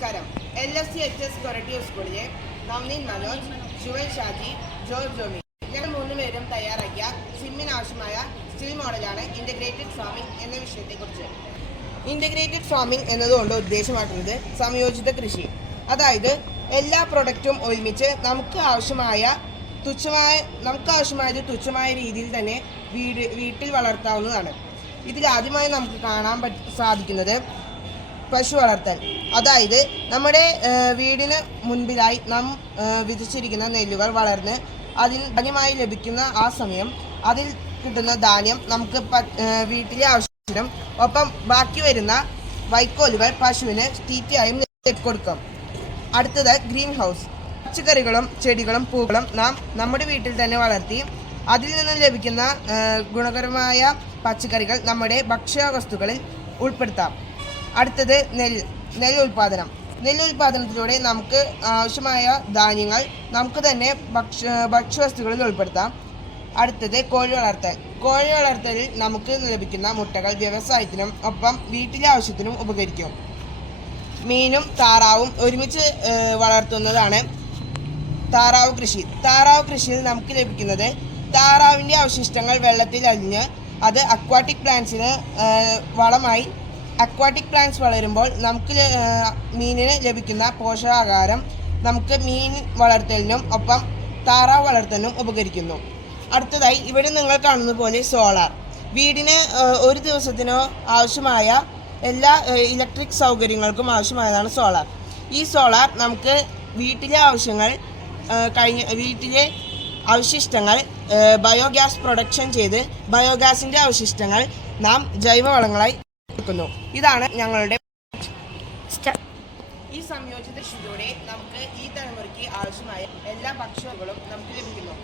നമസ്കാരം. LSC-HS കൊരട്ടിയൂർ സ്കൂളിലെ നവനീൻ Manoj, Jual Shaji, George Jomy ഞങ്ങൾ 3 പേരും തയ്യാറാക്കിയ സ്വിമ്മിന് ആവശ്യമായ സ്റ്റിൽ മോഡലാണ് ഇൻ്റഗ്രേറ്റഡ് ഫാമിംഗ് എന്ന വിഷയത്തെക്കുറിച്ച്. ഇൻ്റഗ്രേറ്റഡ് ഫാമിംഗ് എന്നതുകൊണ്ട് ഉദ്ദേശമാക്കുന്നത് സംയോജിത കൃഷി. അതായത് എല്ലാ പ്രൊഡക്റ്റും ഒരുമിച്ച് നമുക്ക് ആവശ്യമായത് തുച്ഛമായ രീതിയിൽ തന്നെ വീട്ടിൽ വളർത്താവുന്നതാണ്. ഇതിൽ ആദ്യമായി നമുക്ക് കാണാൻ സാധിക്കുന്നത് പശു വളർത്തൽ. അതായത് നമ്മുടെ വീടിന് മുൻപിലായി നാം വിതച്ചിരിക്കുന്ന നെല്ലുകൾ വളർന്ന് അതിൽ ധാന്യമായി ലഭിക്കുന്ന ആ സമയം അതിൽ കിട്ടുന്ന ധാന്യം നമുക്ക് വീട്ടിലെ ആവശ്യത്തിനും ഒപ്പം ബാക്കി വരുന്ന വൈക്കോലുകൾ പശുവിന് തീറ്റയായും കൊടുക്കും. അടുത്തത് ഗ്രീൻ ഹൗസ്. പച്ചക്കറികളും ചെടികളും പൂക്കളും നാം നമ്മുടെ വീട്ടിൽ തന്നെ വളർത്തി അതിൽ നിന്നും ലഭിക്കുന്ന ഗുണകരമായ പച്ചക്കറികൾ നമ്മുടെ ഭക്ഷ്യവസ്തുക്കളിൽ ഉൾപ്പെടുത്താം. അടുത്തത് നെല്ലുൽപാദനത്തിലൂടെ നമുക്ക് ആവശ്യമായ ധാന്യങ്ങൾ നമുക്ക് തന്നെ ഭക്ഷ്യവസ്തുക്കളിൽ ഉൾപ്പെടുത്താം. അടുത്തത് കോഴി വളർത്തലിൽ നമുക്ക് ലഭിക്കുന്ന മുട്ടകൾ വ്യവസായത്തിനും ഒപ്പം വീട്ടിലെ ആവശ്യത്തിനും ഉപകരിക്കും. മീനും താറാവും ഒരുമിച്ച് വളർത്തുന്നതാണ് താറാവ് കൃഷി. താറാവ് കൃഷിയിൽ നമുക്ക് ലഭിക്കുന്നത് താറാവിൻ്റെ അവശിഷ്ടങ്ങൾ വെള്ളത്തിൽ അലിഞ്ഞ് അത് അക്വാട്ടിക് പ്ലാന്റ്സിന് വളമായി. അക്വാട്ടിക് പ്ലാന്റ്സ് വളരുമ്പോൾ നമുക്ക് മീനിന് ലഭിക്കുന്ന പോഷകാഹാരം നമുക്ക് മീൻ വളർത്തലിനും ഒപ്പം താറാവ് വളർത്തലിനും ഉപകരിക്കുന്നു. അടുത്തതായി ഇവിടെ നിങ്ങൾ കാണുന്നത് പോലെ സോളാർ. വീടിന് ഒരു ദിവസത്തിനോ ആവശ്യമായ എല്ലാ ഇലക്ട്രിക് സൗകര്യങ്ങൾക്കും ആവശ്യമായതാണ് സോളാർ. ഈ സോളാർ നമുക്ക് വീട്ടിലെ അവശിഷ്ടങ്ങൾ ബയോഗ്യാസ് പ്രൊഡക്ഷൻ ചെയ്ത് ബയോഗ്യാസിൻ്റെ അവശിഷ്ടങ്ങൾ നാം ജൈവവളങ്ങളായി എടുക്കുന്നു. ഇതാണ് ഞങ്ങളുടെ ഈ സംയോജിത കൃഷിയിലൂടെ നമുക്ക് ഈ തലമുറയ്ക്ക് ആവശ്യമായ എല്ലാ ഭക്ഷ്യങ്ങളും നമുക്ക് ലഭിക്കുന്നു.